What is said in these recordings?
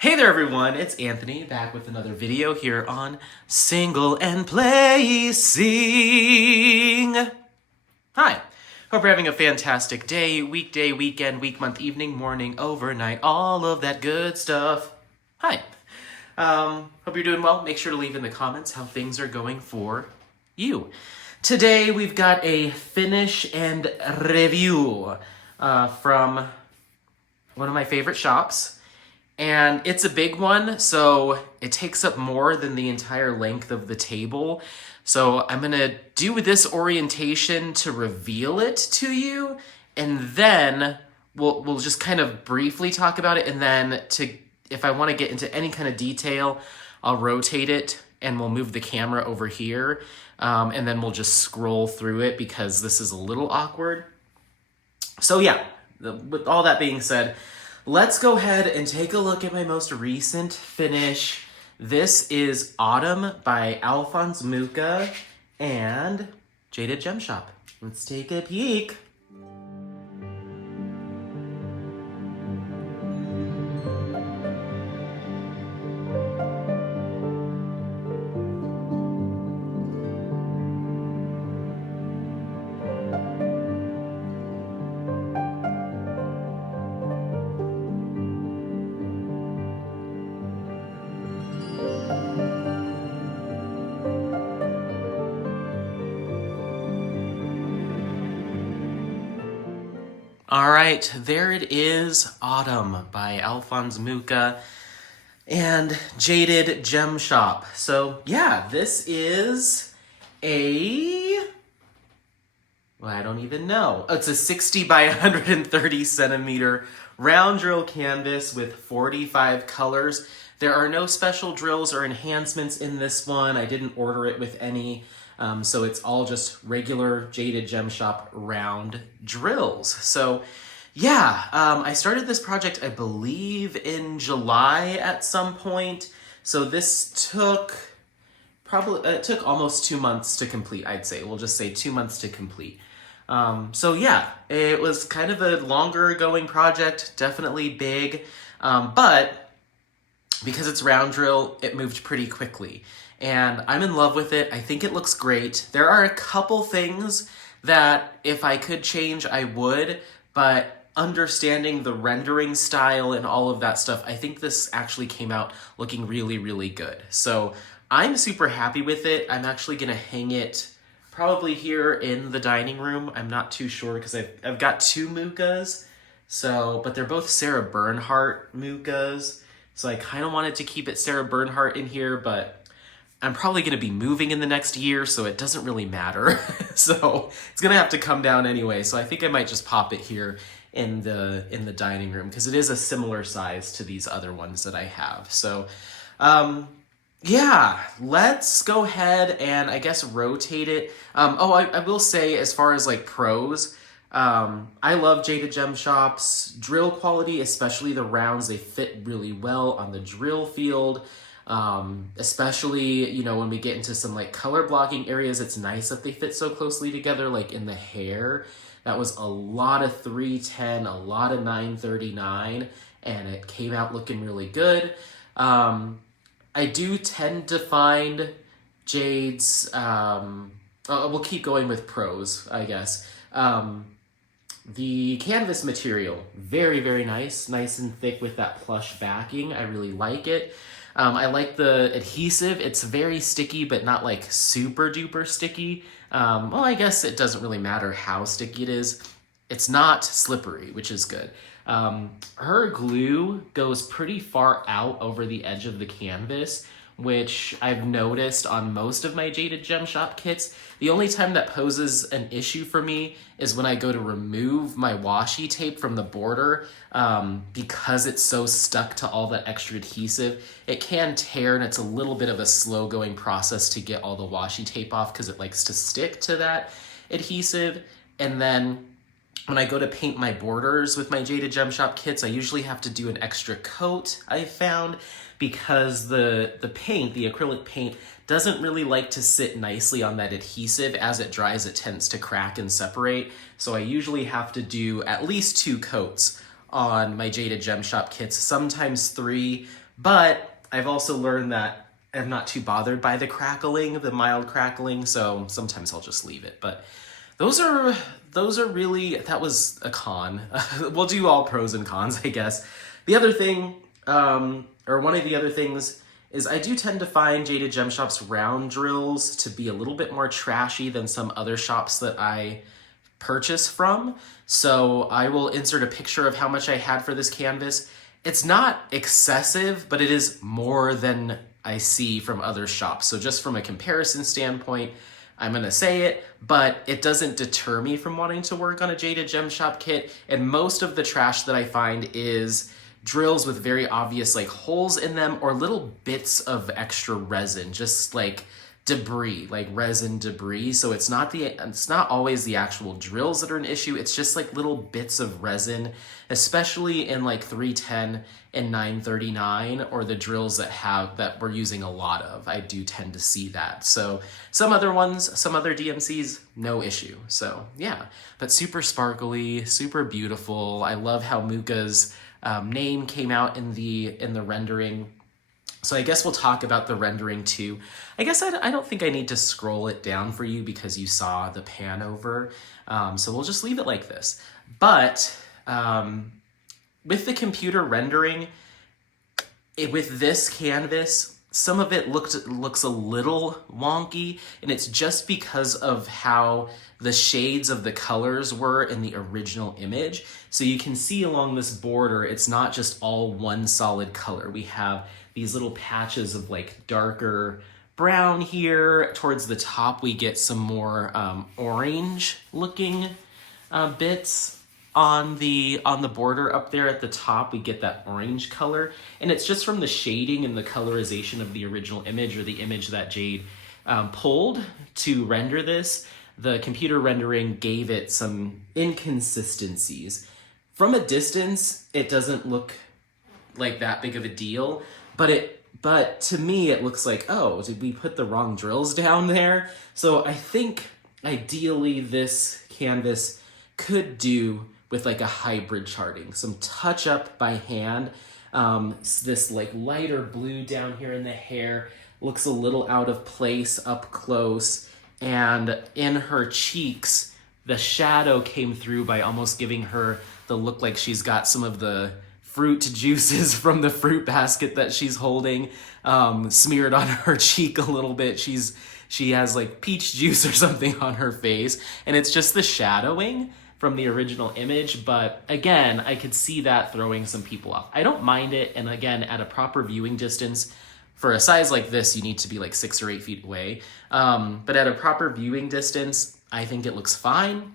Hey there everyone, it's Anthony back with another video here on Single and Placing. Hi, hope you're having a fantastic day, weekday, weekend, week, month, evening, morning, overnight, all of that good stuff. Hi, hope you're doing well. Make sure to leave in the comments how things are going for you. Today we've got a finish and review from one of my favorite shops. And it's a big one, so it takes up more than the entire length of the table. So I'm gonna do this orientation to reveal it to you, and then we'll just kind of briefly talk about it, and then if I wanna get into any kind of detail, I'll rotate it and we'll move the camera over here, and then we'll just scroll through it because this is a little awkward. So yeah, with all that being said, let's go ahead and take a look at my most recent finish. This is Autumn by Alphonse Mucha and Jaded Gem Shop. Let's take a peek. All right, there it is, Autumn by Alphonse Mucha and Jaded Gem Shop. So yeah, this is well, I don't even know. It's a 60 by 130 centimeter round drill canvas with 45 colors. There are no special drills or enhancements in this one. I didn't order it with any. So it's all just regular Jaded Gem Shop round drills. So yeah, I started this project, I believe, in July at some point. So this took it took almost 2 months to complete, I'd say. We'll just say 2 months to complete. So yeah, it was kind of a longer going project, definitely big, but because it's round drill, it moved pretty quickly. And I'm in love with it. I think it looks great. There are a couple things that if I could change, I would, but understanding the rendering style and all of that stuff, I think this actually came out looking really, really good. So I'm super happy with it. I'm actually gonna hang it probably here in the dining room. I'm not too sure because I've got two Muchas, but they're both Sarah Bernhardt Muchas. So I kind of wanted to keep it Sarah Bernhardt in here, but I'm probably going to be moving in the next year, so it doesn't really matter. So it's going to have to come down anyway. So I think I might just pop it here in the dining room because it is a similar size to these other ones that I have. So yeah, let's go ahead and I guess rotate it. I will say, as far as like pros, I love Jaded Gem Shop's drill quality, especially the rounds. They fit really well on the drill field. Especially, when we get into some like color blocking areas, it's nice that they fit so closely together, like in the hair. That was a lot of 310, a lot of 939, and it came out looking really good. I do tend to find Jade's, we'll keep going with pros, I guess. The canvas material, very, very nice and thick with that plush backing. I really like it. I like the adhesive. It's very sticky, but not like super duper sticky. Well, I guess it doesn't really matter how sticky it is. It's not slippery, which is good. Her glue goes pretty far out over the edge of the canvas, which I've noticed on most of my Jaded Gem Shop kits. The only time that poses an issue for me is when I go to remove my washi tape from the border, because it's so stuck to all that extra adhesive. It can tear, and it's a little bit of a slow going process to get all the washi tape off because it likes to stick to that adhesive. And then when I go to paint my borders with my Jaded Gem Shop kits, I usually have to do an extra coat, I found, because the paint, the acrylic paint, doesn't really like to sit nicely on that adhesive. As it dries, it tends to crack and separate. So I usually have to do at least 2 coats on my Jaded Gem Shop kits, sometimes 3, But I've also learned that I'm not too bothered by the crackling, the mild crackling, so sometimes I'll just leave it. But those are really, that was a con. We'll do all pros and cons, I guess. The other thing, or one of the other things, is I do tend to find Jaded Gem Shop's round drills to be a little bit more trashy than some other shops that I purchase from. So I will insert a picture of how much I had for this canvas. It's not excessive, but it is more than I see from other shops. So just from a comparison standpoint, I'm gonna say it, but it doesn't deter me from wanting to work on a Jaded Gem Shop kit. And most of the trash that I find is drills with very obvious like holes in them or little bits of extra resin, just like debris, like resin debris. So it's not always the actual drills that are an issue. It's just like little bits of resin, especially in like 310 and 939, or the drills that we're using a lot of. I do tend to see that. So some other DMCs, no issue. So yeah, but super sparkly, super beautiful. I love how Mucha's name came out in the rendering. So I guess we'll talk about the rendering too. I guess I don't think I need to scroll it down for you because you saw the pan over. So we'll just leave it like this. But with the computer rendering, with this canvas, some of it looks a little wonky, and it's just because of how the shades of the colors were in the original image. So you can see along this border, it's not just all one solid color. We have these little patches of like darker brown here. Towards the top, we get some more orange looking bits. On the border up there at the top, we get that orange color, and it's just from the shading and the colorization of the original image, or the image that Jade pulled to render this. The computer rendering gave it some inconsistencies. From a distance, it doesn't look like that big of a deal, but to me it looks like, oh, did we put the wrong drills down there? So I think ideally this canvas could do with like a hybrid charting, some touch up by hand. This like lighter blue down here in the hair looks a little out of place up close, and in her cheeks, the shadow came through by almost giving her the look like she's got some of the fruit juices from the fruit basket that she's holding smeared on her cheek a little bit. She has like peach juice or something on her face, and it's just the shadowing from the original image. But again, I could see that throwing some people off. I don't mind it, and again, at a proper viewing distance, for a size like this, you need to be like 6 or 8 feet away. But at a proper viewing distance, I think it looks fine.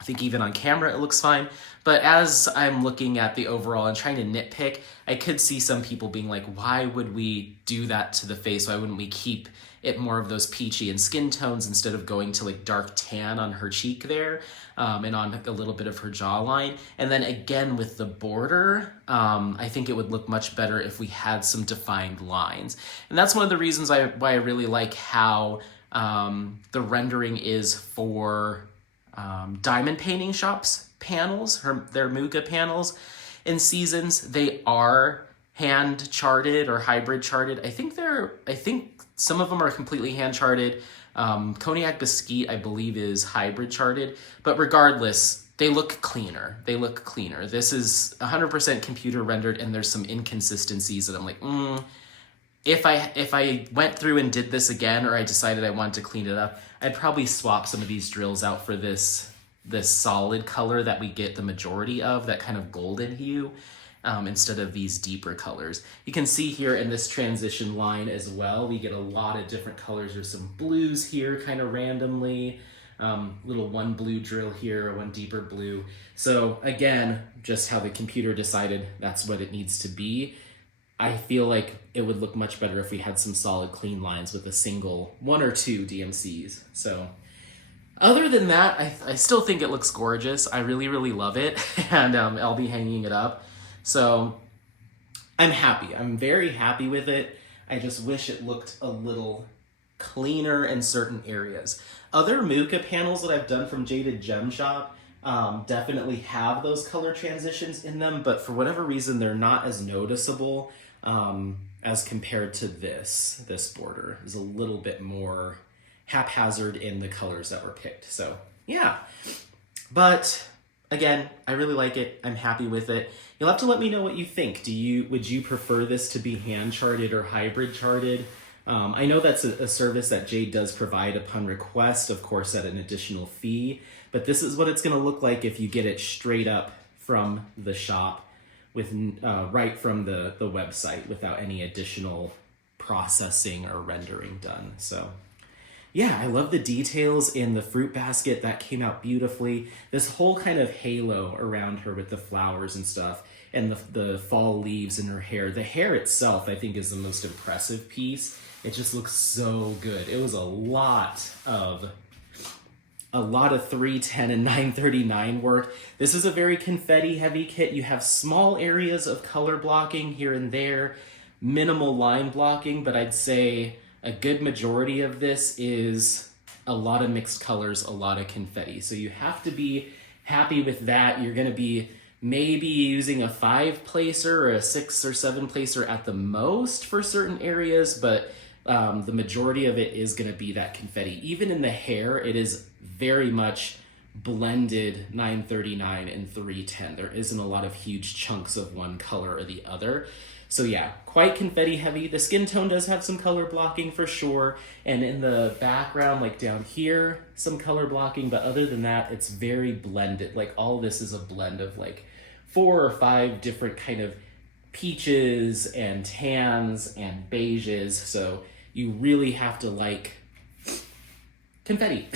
I think even on camera it looks fine. But as I'm looking at the overall and trying to nitpick, I could see some people being like, why would we do that to the face? Why wouldn't we keep it more of those peachy and skin tones instead of going to like dark tan on her cheek there, and on a little bit of her jawline? And then again with the border, I think it would look much better if we had some defined lines. And that's one of the reasons why I really like how the rendering is for diamond painting shops panels, their Mucha panels in Seasons. They are hand charted or hybrid charted. I think some of them are completely hand charted. Cognac Biscuit, I believe, is hybrid charted, but regardless, they look cleaner. This is 100% computer rendered, and there's some inconsistencies that I'm like, if I went through and did this again, or I decided I wanted to clean it up, I'd probably swap some of these drills out for this solid color that we get the majority of, that kind of golden hue, instead of these deeper colors. You can see here in this transition line as well, we get a lot of different colors. There's some blues here kind of randomly, little one blue drill here, one deeper blue. So again, just how the computer decided that's what it needs to be. I feel like it would look much better if we had some solid clean lines with a single 1 or 2 DMCs. So other than that, I still think it looks gorgeous. I really, really love it, and I'll be hanging it up. So I'm happy. I'm very happy with it. I just wish it looked a little cleaner in certain areas. Other Mucha panels that I've done from Jaded Gem Shop definitely have those color transitions in them, but for whatever reason, they're not as noticeable as compared to this border is a little bit more haphazard in the colors that were picked. So yeah, but again, I really like it. I'm happy with it. You'll have to let me know what you think. Would you prefer this to be hand charted or hybrid charted? I know that's a service that Jade does provide upon request, of course, at an additional fee, but this is what it's going to look like if you get it straight up from the shop with right from the website without any additional processing or rendering done. So yeah, I love the details in the fruit basket. That came out beautifully. This whole kind of halo around her with the flowers and stuff, and the fall leaves in her hair. The hair itself, I think, is the most impressive piece. It just looks so good. It was a lot of 310 and 939 work. This is a very confetti heavy kit. You have small areas of color blocking here and there, minimal line blocking, but I'd say a good majority of this is a lot of mixed colors, a lot of confetti. So you have to be happy with that. You're going to be maybe using a 5 placer or a 6 or 7 placer at the most for certain areas, but the majority of it is going to be that confetti. Even in the hair, it is very much blended 939 and 310. There isn't a lot of huge chunks of one color or the other. So yeah, quite confetti heavy. The skin tone does have some color blocking for sure. And in the background, like down here, some color blocking. But other than that, it's very blended. Like all this is a blend of like 4 or 5 different kind of peaches and tans and beiges. So you really have to like confetti.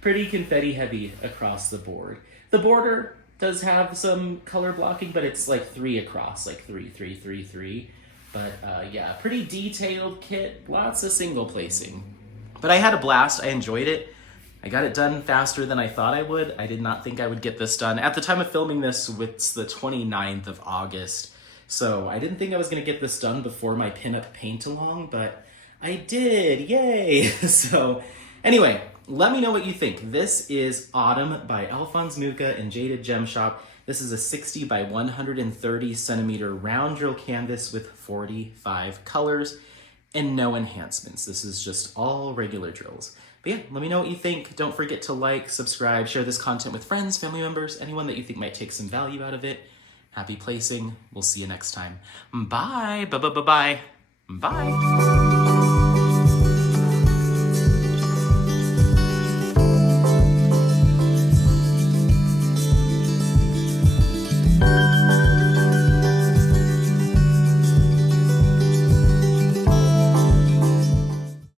Pretty confetti heavy across the board. The border does have some color blocking, but it's like 3 across, like 3, 3, 3, 3. But yeah, pretty detailed kit, lots of single placing. But I had a blast, I enjoyed it. I got it done faster than I thought I would. I did not think I would get this done. At the time of filming this, it's the 29th of August. So I didn't think I was gonna get this done before my pinup paint along, but I did, yay! So anyway, let me know what you think. This is Autumn by Alphonse Mucha and Jaded Gem Shop. This is a 60 by 130 centimeter round drill canvas with 45 colors and no enhancements. This is just all regular drills. But yeah, let me know what you think. Don't forget to like, subscribe, share this content with friends, family members, anyone that you think might take some value out of it. Happy placing. We'll see you next time. Bye. Bye. Bye. Bye. Bye.